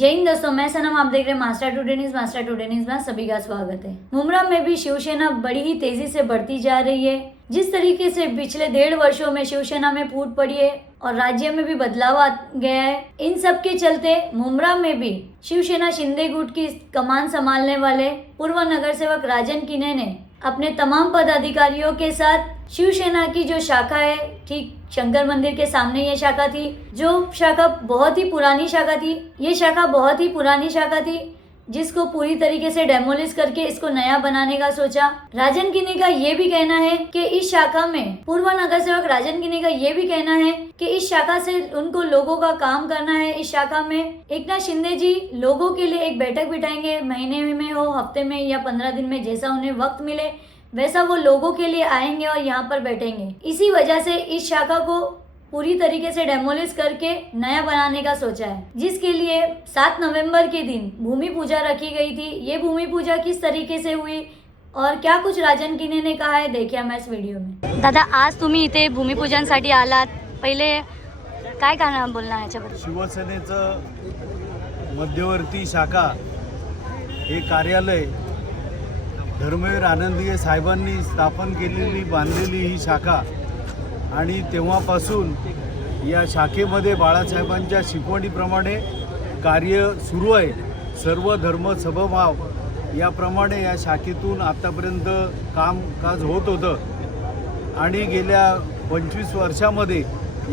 जय हिंद दोस्तों, मैं सनम, आप देख रहे हैं मास्टर टुडे न्यूज में सभी का स्वागत है। मुमरा में भी शिवसेना बड़ी ही तेजी से बढ़ती जा रही है। जिस तरीके से पिछले 1.5 वर्षों में शिवसेना में फूट पड़ी है और राज्य में भी बदलाव आ गया है, इन सब के चलते मुमरा में भी शिवसेना शिंदे गुट की कमान संभालने वाले पूर्व नगर सेवक राजन किने ने अपने तमाम पदाधिकारियों के साथ शिवसेना की जो शाखा है, ठीक शंकर मंदिर के सामने ये शाखा थी, जो शाखा बहुत ही पुरानी शाखा थी। ये शाखा बहुत ही पुरानी शाखा थी जिसको पूरी तरीके से डेमोलिश करके इसको नया बनाने का सोचा। राजन किने का ये भी कहना है कि इस शाखा में पूर्व नगर सेवक राजन किने का ये भी कहना है कि इस शाखा से उनको लोगों का काम करना है। इस शाखा में एकनाथ शिंदे जी लोगों के लिए एक बैठक बिठाएंगे, महीने में हो, हफ्ते में या 15 दिन में, जैसा उन्हें वक्त मिले वैसा वो लोगों के लिए आएंगे और यहाँ पर बैठेंगे। इसी वजह से इस शाखा को पूरी तरीके से डेमोलिश करके नया बनाने का सोचा है, जिसके लिए 7 नवंबर के दिन भूमि पूजा रखी गई थी। ये भूमि पूजा किस तरीके से हुई और क्या कुछ राजन किने ने कहा है, देखिए मैं इस वीडियो में। दादा, आज तुम्ही इथे भूमिपूजनसाठी आलात, पहिले काय कारण बोलणार याच्याबद्दल? शिवसेनेचं मध्यवर्ती शाखा हे कार्यालय धर्मवीर आनंदीय साहेबांनी स्थापन केलेली बांधलेली ही शाखा आणि तेव्हापासून या शाखेमध्ये बाळासाहेबांच्या शिकवणीप्रमाणे कार्य सुरू आहे। सर्व धर्म समभाव याप्रमाणे या शाखेतून आतापर्यंत कामकाज होत होतं आणि गेल्या 25 वर्षामध्ये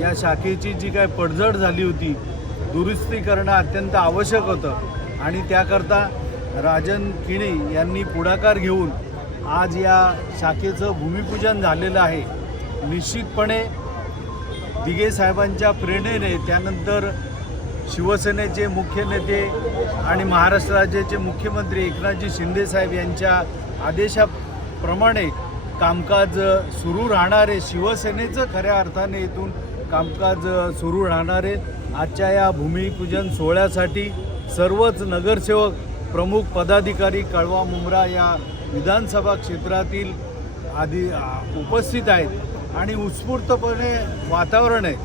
या शाखेची जी काय पडझड झाली होती, दुरुस्ती करणं अत्यंत आवश्यक होतं आणि त्याकरता राजन किने यांनी पुढाकार घेऊन आज या शाखेचं भूमिपूजन झालेलं आहे। निश्चितपणे दिघे साहेबांच्या प्रेरणेने, त्यानंतर शिवसेनेचे मुख्य नेते आणि महाराष्ट्र राज्याचे मुख्यमंत्री एकनाथजी शिंदे साहेब यांच्या आदेशाप्रमाणे कामकाज सुरू राहणारे, शिवसेनेचं खऱ्या अर्थाने इथून कामकाज सुरू राहणारे आजच्या या भूमिपूजन सोहळ्यासाठी सर्वच नगरसेवक, प्रमुख पदाधिकारी कळवा मुमरा या विधानसभा क्षेत्रातील उपस्थित आहेत आणि उत्स्फूर्तपणे वातावरण आहे।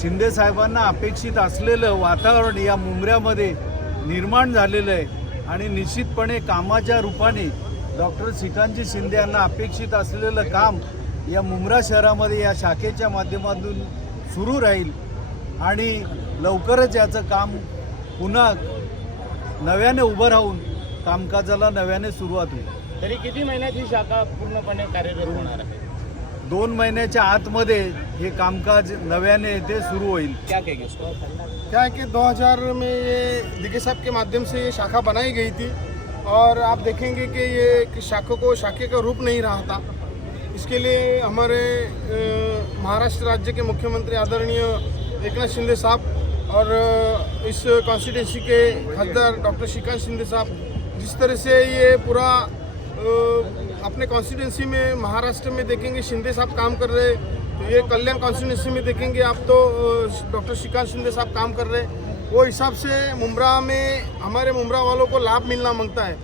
शिंदे साहेबांना अपेक्षित असलेलं वातावरण या मुमऱ्यामध्ये निर्माण झालेलं आहे आणि निश्चितपणे कामाच्या रूपाने डॉक्टर श्रीकांतजी शिंदे यांना अपेक्षित असलेलं काम या मुमरा शहरामध्ये या शाखेच्या माध्यमातून सुरू राहील आणि लवकरच याचं काम पुन्हा नव्याने उभं राहून कामकाजाला नव्याने सुरुवात होईल। तरी किती महिन्यात ही शाखा पूर्णपणे कार्यरत होणार आहे? 2 महिन्याच्या आतमध्ये हे कामकाज नव्याने ते सुरू होईल। क्या कहेंगे इसको? क्या है कि 2000 में ये दिघे साहब के माध्यम से ये शाखा बनाई गई थी और आप देखेंगे कि ये शाखे का रूप नहीं रहा था। इसके लिए हमारे महाराष्ट्र राज्य के मुख्यमंत्री आदरणीय एकनाथ शिंदे साहब और इस कॉन्स्टिट्यूंसी के खासदार डॉक्टर श्रीकांत शिंदे साहब, जिस तरह से ये पूरा अपने कॉन्स्टिट्यूंसी में महाराष्ट्र में देखेंगे शिंदे साहब काम कर रहे, तो ये कल्याण कॉन्स्टिट्यूंसी में देखेंगे आप तो डॉक्टर श्रीकांत शिंदे साहब काम कर रहे, वो हिसाब से मुमरा में हमारे मुमरा वालों को लाभ मिलना मांगता है।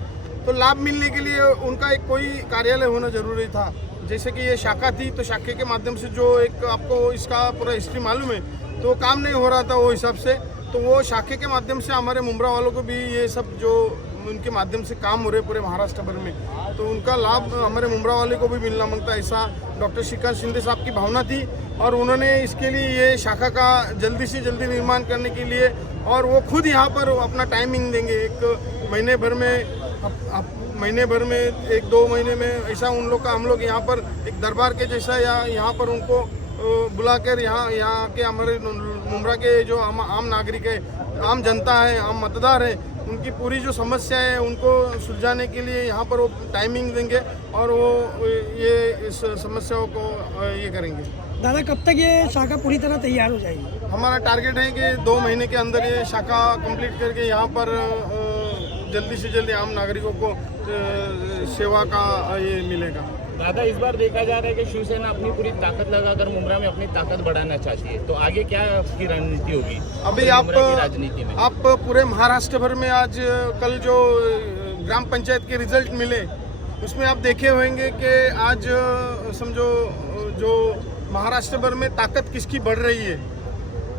तो लाभ मिलने के लिए उनका एक कोई कार्यालय होना जरूरी था। जैसे कि ये शाखा थी तो शाखे के माध्यम से जो एक आपको इसका पूरा हिस्ट्री मालूम है, तो काम नहीं हो रहा था वो हिसाब से, तो वो शाखे के माध्यम से हमारे मुमरा वालों को भी ये सब जो उनके माध्यम से काम हो रहे पूरे महाराष्ट्र भर में, तो उनका लाभ हमारे मुमरा वाले को भी मिलना मांगता है। ऐसा डॉक्टर श्रीकांत शिंदे साहब की भावना थी और उन्होंने इसके लिए ये शाखा का जल्दी से जल्दी निर्माण करने के लिए, और वो खुद यहाँ पर अपना टाइमिंग देंगे, एक महीने भर में 1-2 महीने में ऐसा उन लोग का, हम लोग यहाँ पर एक दरबार के जैसा या यहाँ पर उनको बुलाकर यहाँ के हमारे मुमरा के जो आम नागरिक है, आम जनता है, आम मतदार है, उनकी पूरी जो समस्या है उनको सुलझाने के लिए यहाँ पर वो टाइमिंग देंगे और वो ये इस समस्याओं को ये करेंगे। दादा, कब तक ये शाखा पूरी तरह तैयार हो जाएगी? हमारा टारगेट है कि 2 महीने के अंदर ये शाखा कंप्लीट करके यहाँ पर जल्दी से जल्दी आम नागरिकों को सेवा का ये मिलेगा। दादा, इस बार देखा जा रहा है कि शिवसेना अपनी पूरी ताकत लगाकर मुमरा में अपनी ताकत बढ़ाना चाहती है, तो आगे क्या की रणनीति होगी अभी राजनीति में? आप पूरे महाराष्ट्र भर में आज कल जो ग्राम पंचायत के रिजल्ट मिले उसमें आप देखे होंगे कि आज समझो जो महाराष्ट्र भर में ताकत किसकी बढ़ रही है।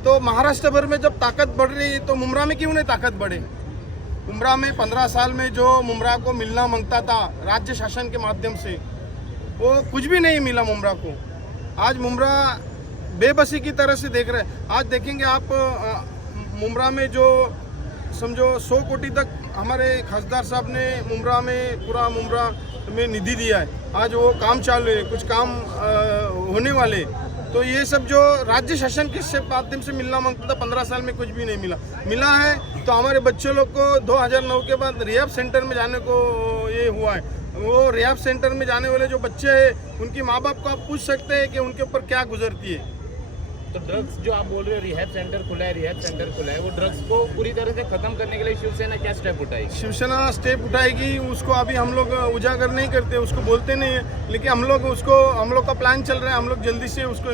तो महाराष्ट्र भर में जब ताकत बढ़ रही है तो मुमरा में क्यों नहीं ताकत बढ़े। मुमरा में 15 साल में जो मुमरा को मिलना मांगता था राज्य शासन के माध्यम से, वो कुछ भी नहीं मिला मुमरा को। आज मुमरा बेबसी की तरह से देख रहे हैं। आज देखेंगे आप मुमरा में जो समझो 100 कोटी तक हमारे खासदार साहब ने मुमरा में पूरा मुमरा में निधि दिया है। आज वो काम चालू है, कुछ काम होने वाले। तो ये सब जो राज्य शासन के माध्यम से मिलना मांगता था 15 साल में कुछ भी नहीं मिला है। तो हमारे बच्चे लोग को 2009 के बाद रिहैब सेंटर में जाने को ये हुआ है। वो रिहैब सेंटर में जाने वाले जो बच्चे हैं उनकी माँ बाप को आप पूछ सकते हैं कि उनके ऊपर क्या गुजरती है। तो ड्रग्स जो आप बोल रहे हो रिहैब सेंटर खुला है, वो ड्रग्स को पूरी तरह से खत्म करने के लिए शिवसेना क्या स्टेप उठाएगी? शिवसेना स्टेप उठाएगी, उसको अभी हम लोग उजागर नहीं करते, उसको बोलते नहीं है, लेकिन हम लोग का प्लान चल रहा है, हम लोग जल्दी से उसको